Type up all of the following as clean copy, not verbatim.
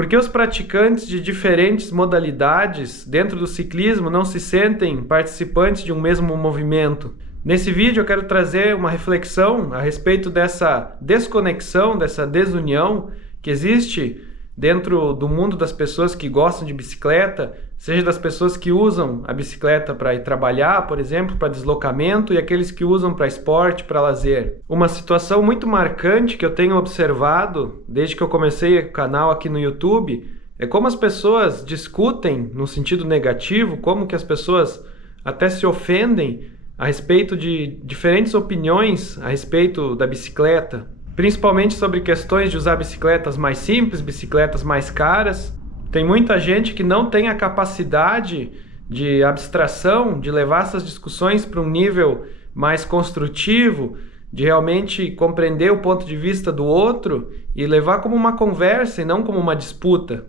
Por que os praticantes de diferentes modalidades dentro do ciclismo não se sentem participantes de um mesmo movimento? Nesse vídeo eu quero trazer uma reflexão a respeito dessa desconexão, dessa desunião que existe dentro do mundo das pessoas que gostam de bicicleta, seja das pessoas que usam a bicicleta para ir trabalhar, por exemplo, para deslocamento, e aqueles que usam para esporte, para lazer. Uma situação muito marcante que eu tenho observado desde que eu comecei o canal aqui no YouTube é como as pessoas discutem no sentido negativo, como que as pessoas até se ofendem a respeito de diferentes opiniões a respeito da bicicleta, principalmente sobre questões de usar bicicletas mais simples, bicicletas mais caras. Tem muita gente que não tem a capacidade de abstração, de levar essas discussões para um nível mais construtivo, de realmente compreender o ponto de vista do outro e levar como uma conversa e não como uma disputa.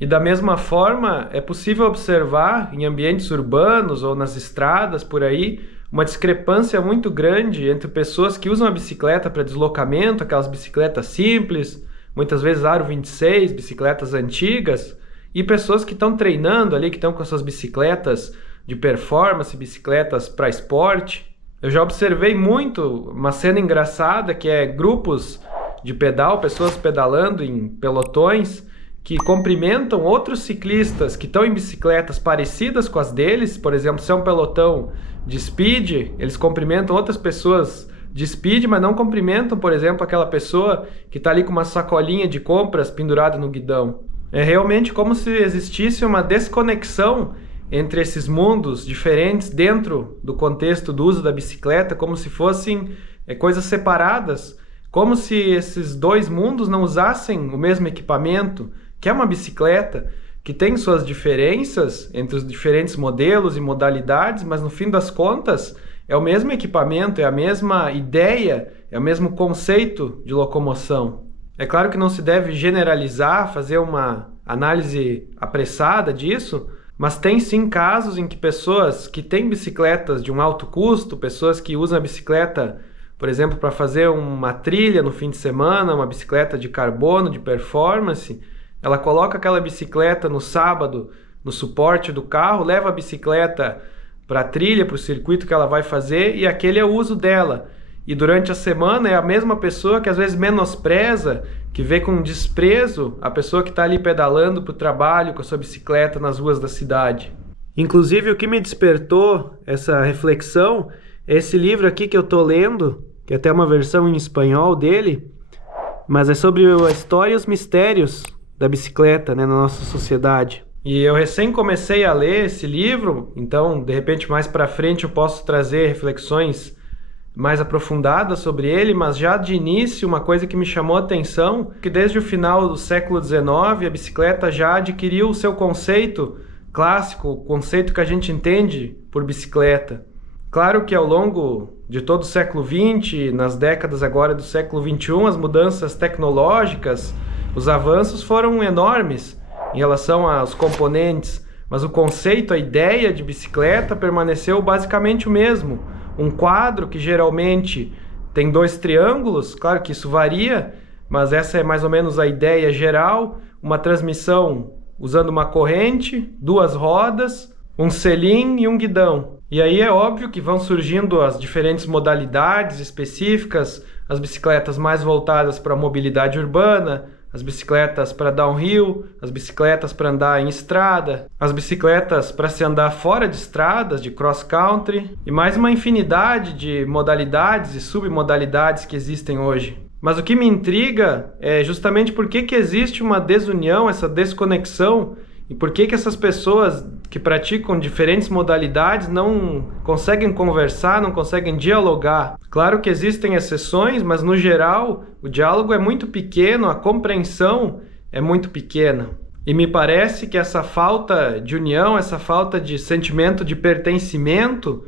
E da mesma forma, é possível observar em ambientes urbanos ou nas estradas por aí uma discrepância muito grande entre pessoas que usam a bicicleta para deslocamento, aquelas bicicletas simples, muitas vezes aro 26, bicicletas antigas, e pessoas que estão treinando ali, que estão com essas bicicletas de performance, bicicletas para esporte. Eu já observei muito uma cena engraçada que é grupos de pedal, pessoas pedalando em pelotões, que cumprimentam outros ciclistas que estão em bicicletas parecidas com as deles. Por exemplo, se é um pelotão de speed, eles cumprimentam outras pessoas de speed, mas não cumprimentam, por exemplo, aquela pessoa que está ali com uma sacolinha de compras pendurada no guidão. É realmente como se existisse uma desconexão entre esses mundos diferentes dentro do contexto do uso da bicicleta, como se fossem coisas separadas, como se esses dois mundos não usassem o mesmo equipamento, que é uma bicicleta, que tem suas diferenças entre os diferentes modelos e modalidades, mas no fim das contas é o mesmo equipamento, é a mesma ideia, é o mesmo conceito de locomoção. É claro que não se deve generalizar, fazer uma análise apressada disso, mas tem sim casos em que pessoas que têm bicicletas de um alto custo, pessoas que usam a bicicleta, por exemplo, para fazer uma trilha no fim de semana, uma bicicleta de carbono, de performance, ela coloca aquela bicicleta no sábado no suporte do carro, leva a bicicleta para a trilha, para o circuito que ela vai fazer, e aquele é o uso dela. E durante a semana é a mesma pessoa que às vezes menospreza, que vê com desprezo a pessoa que está ali pedalando para o trabalho com a sua bicicleta nas ruas da cidade. Inclusive, o que me despertou essa reflexão é esse livro aqui que eu estou lendo, que é até uma versão em espanhol dele, mas é sobre a história e os mistérios da bicicleta, né, na nossa sociedade. E eu recém comecei a ler esse livro, então de repente mais para frente eu posso trazer reflexões mais aprofundadas sobre ele, mas já de início uma coisa que me chamou a atenção, que desde o final do século XIX a bicicleta já adquiriu o seu conceito clássico, o conceito que a gente entende por bicicleta. Claro que ao longo de todo o século XX, nas décadas agora do século XXI, as mudanças tecnológicas, os avanços foram enormes em relação aos componentes, mas o conceito, a ideia de bicicleta permaneceu basicamente o mesmo. Um quadro que geralmente tem dois triângulos, claro que isso varia, mas essa é mais ou menos a ideia geral, uma transmissão usando uma corrente, duas rodas, um selim e um guidão. E aí é óbvio que vão surgindo as diferentes modalidades específicas, as bicicletas mais voltadas para a mobilidade urbana, as bicicletas para downhill, as bicicletas para andar em estrada, as bicicletas para se andar fora de estradas, de cross country, e mais uma infinidade de modalidades e submodalidades que existem hoje. Mas o que me intriga é justamente por que existe uma desunião, essa desconexão, e por que essas pessoas que praticam diferentes modalidades não conseguem conversar, não conseguem dialogar. Claro que existem exceções, mas no geral o diálogo é muito pequeno, a compreensão é muito pequena. E me parece que essa falta de união, essa falta de sentimento de pertencimento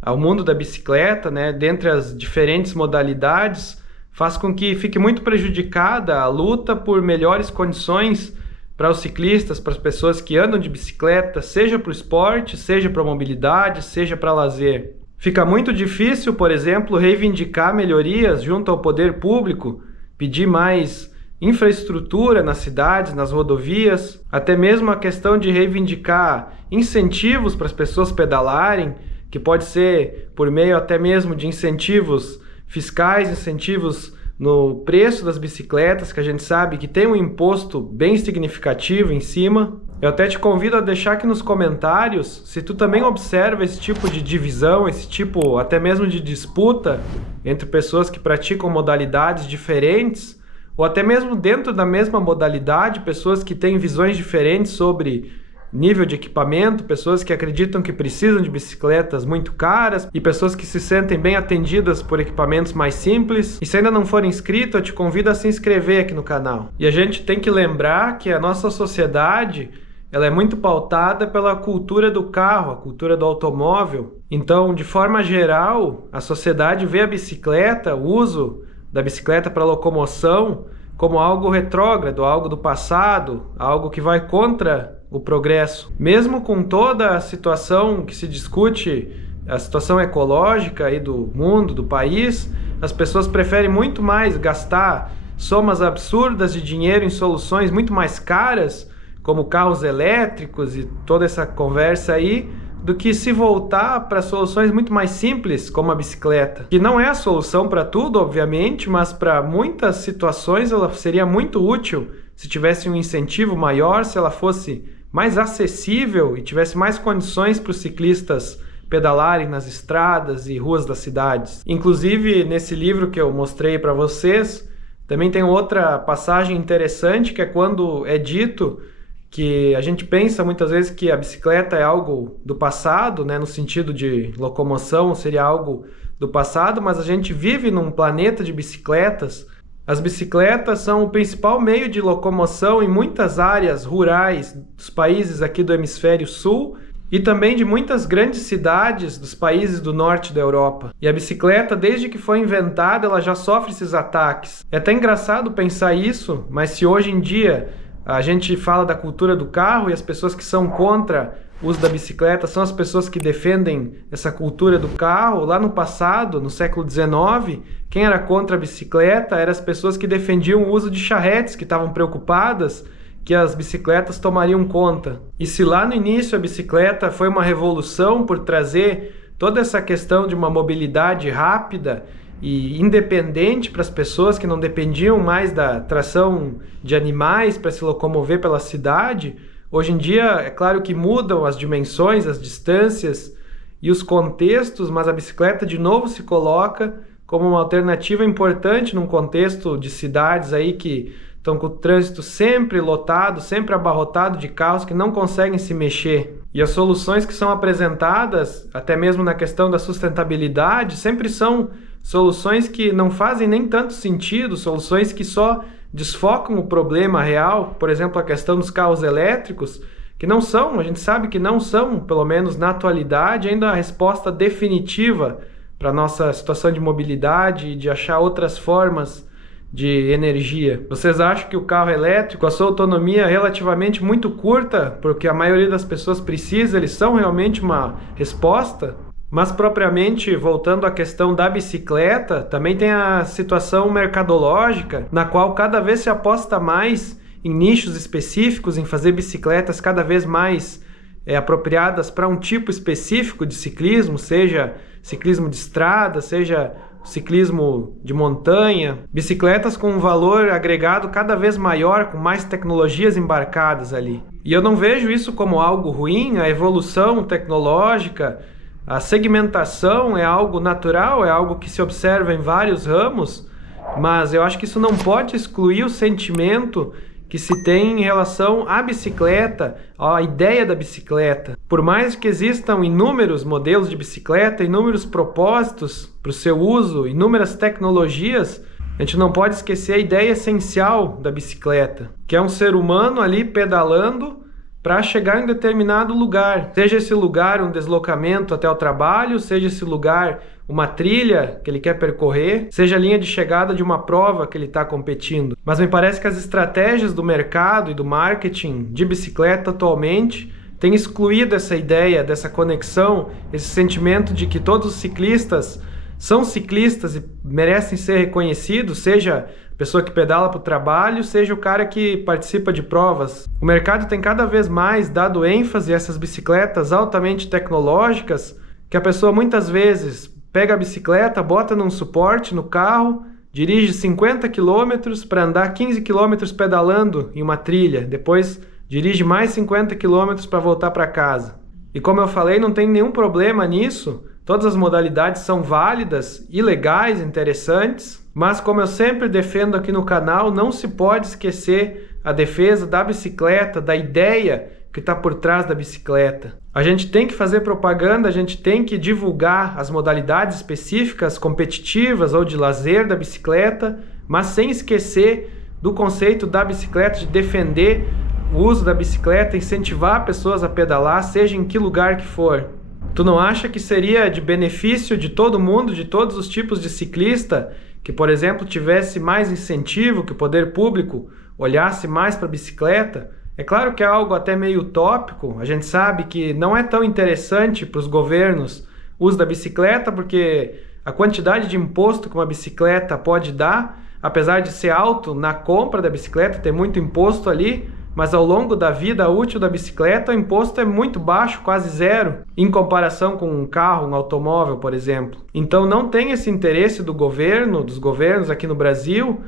ao mundo da bicicleta, né, dentre as diferentes modalidades, faz com que fique muito prejudicada a luta por melhores condições para os ciclistas, para as pessoas que andam de bicicleta, seja para o esporte, seja para a mobilidade, seja para lazer. Fica muito difícil, por exemplo, reivindicar melhorias junto ao poder público, pedir mais infraestrutura nas cidades, nas rodovias, até mesmo a questão de reivindicar incentivos para as pessoas pedalarem, que pode ser por meio até mesmo de incentivos fiscais, incentivos no preço das bicicletas, que a gente sabe que tem um imposto bem significativo em cima. Eu até te convido a deixar aqui nos comentários se tu também observa esse tipo de divisão, esse tipo até mesmo de disputa entre pessoas que praticam modalidades diferentes, ou até mesmo dentro da mesma modalidade, pessoas que têm visões diferentes sobre nível de equipamento, pessoas que acreditam que precisam de bicicletas muito caras e pessoas que se sentem bem atendidas por equipamentos mais simples. E se ainda não for inscrito, eu te convido a se inscrever aqui no canal. E a gente tem que lembrar que a nossa sociedade, ela é muito pautada pela cultura do carro, a cultura do automóvel. Então, de forma geral, a sociedade vê a bicicleta, o uso da bicicleta para locomoção, como algo retrógrado, algo do passado, algo que vai contra o progresso. Mesmo com toda a situação que se discute, a situação ecológica aí do mundo, do país, as pessoas preferem muito mais gastar somas absurdas de dinheiro em soluções muito mais caras, como carros elétricos e toda essa conversa aí, do que se voltar para soluções muito mais simples, como a bicicleta. Que não é a solução para tudo, obviamente, mas para muitas situações ela seria muito útil se tivesse um incentivo maior, se ela fosse mais acessível e tivesse mais condições para os ciclistas pedalarem nas estradas e ruas das cidades. Inclusive, nesse livro que eu mostrei para vocês, também tem outra passagem interessante, que é quando é dito que a gente pensa muitas vezes que a bicicleta é algo do passado, né, no sentido de locomoção seria algo do passado, mas a gente vive num planeta de bicicletas. As bicicletas são o principal meio de locomoção em muitas áreas rurais dos países aqui do hemisfério sul e também de muitas grandes cidades dos países do norte da Europa. E a bicicleta, desde que foi inventada, ela já sofre esses ataques. É até engraçado pensar isso, mas se hoje em dia a gente fala da cultura do carro e as pessoas que são contra o uso da bicicleta são as pessoas que defendem essa cultura do carro. Lá no passado, no século XIX, quem era contra a bicicleta eram as pessoas que defendiam o uso de charretes, que estavam preocupadas que as bicicletas tomariam conta. E se lá no início a bicicleta foi uma revolução por trazer toda essa questão de uma mobilidade rápida e independente para as pessoas que não dependiam mais da tração de animais para se locomover pela cidade, hoje em dia é claro que mudam as dimensões, as distâncias e os contextos, mas a bicicleta de novo se coloca como uma alternativa importante num contexto de cidades aí que estão com o trânsito sempre lotado, sempre abarrotado de carros que não conseguem se mexer. E as soluções que são apresentadas, até mesmo na questão da sustentabilidade, sempre são soluções que não fazem nem tanto sentido, soluções que só desfocam o problema real. Por exemplo, a questão dos carros elétricos, que não são, a gente sabe que não são, pelo menos na atualidade, ainda a resposta definitiva para a nossa situação de mobilidade e de achar outras formas de energia. Vocês acham que o carro elétrico, a sua autonomia é relativamente muito curta, porque a maioria das pessoas precisa, eles são realmente uma resposta? Mas propriamente, voltando à questão da bicicleta, também tem a situação mercadológica, na qual cada vez se aposta mais em nichos específicos, em fazer bicicletas cada vez mais apropriadas para um tipo específico de ciclismo, seja ciclismo de estrada, seja ciclismo de montanha, bicicletas com um valor agregado cada vez maior, com mais tecnologias embarcadas ali. E eu não vejo isso como algo ruim, a evolução tecnológica, a segmentação é algo natural, é algo que se observa em vários ramos, mas eu acho que isso não pode excluir o sentimento que se tem em relação à bicicleta, à ideia da bicicleta. Por mais que existam inúmeros modelos de bicicleta, inúmeros propósitos para o seu uso, inúmeras tecnologias, a gente não pode esquecer a ideia essencial da bicicleta, que é um ser humano ali pedalando para chegar em determinado lugar. Seja esse lugar um deslocamento até o trabalho, seja esse lugar uma trilha que ele quer percorrer, seja a linha de chegada de uma prova que ele está competindo. Mas me parece que as estratégias do mercado e do marketing de bicicleta atualmente têm excluído essa ideia, dessa conexão, esse sentimento de que todos os ciclistas são ciclistas e merecem ser reconhecidos, seja a pessoa que pedala para o trabalho, seja o cara que participa de provas. O mercado tem cada vez mais dado ênfase a essas bicicletas altamente tecnológicas, que a pessoa muitas vezes pega a bicicleta, bota num suporte no carro, dirige 50 km para andar 15 km pedalando em uma trilha, depois dirige mais 50 km para voltar para casa. E como eu falei, não tem nenhum problema nisso, todas as modalidades são válidas e legais, interessantes, mas como eu sempre defendo aqui no canal, não se pode esquecer a defesa da bicicleta, da ideia que está por trás da bicicleta. A gente tem que fazer propaganda, a gente tem que divulgar as modalidades específicas, competitivas ou de lazer da bicicleta, mas sem esquecer do conceito da bicicleta, de defender o uso da bicicleta, incentivar pessoas a pedalar, seja em que lugar que for. Tu não acha que seria de benefício de todo mundo, de todos os tipos de ciclista, que, por exemplo, tivesse mais incentivo, que o poder público olhasse mais para a bicicleta? É claro que é algo até meio utópico, a gente sabe que não é tão interessante para os governos o uso da bicicleta, porque a quantidade de imposto que uma bicicleta pode dar, apesar de ser alto na compra da bicicleta, ter muito imposto ali, mas ao longo da vida útil da bicicleta o imposto é muito baixo, quase zero, em comparação com um carro, um automóvel, por exemplo. Então não tem esse interesse do governo, dos governos aqui no Brasil,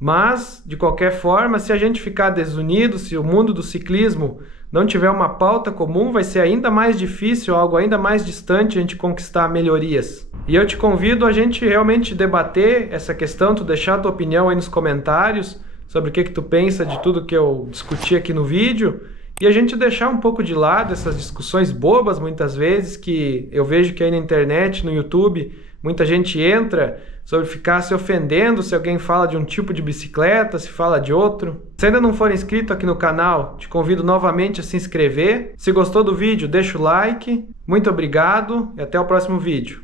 mas, de qualquer forma, se a gente ficar desunido, se o mundo do ciclismo não tiver uma pauta comum, vai ser ainda mais difícil, algo ainda mais distante a gente conquistar melhorias. E eu te convido a gente realmente debater essa questão, tu deixar a tua opinião aí nos comentários, sobre o que tu pensa de tudo que eu discuti aqui no vídeo, e a gente deixar um pouco de lado essas discussões bobas, muitas vezes, que eu vejo que aí na internet, no YouTube, muita gente entra sobre ficar se ofendendo se alguém fala de um tipo de bicicleta, se fala de outro. Se ainda não for inscrito aqui no canal, te convido novamente a se inscrever. Se gostou do vídeo, deixa o like. Muito obrigado e até o próximo vídeo.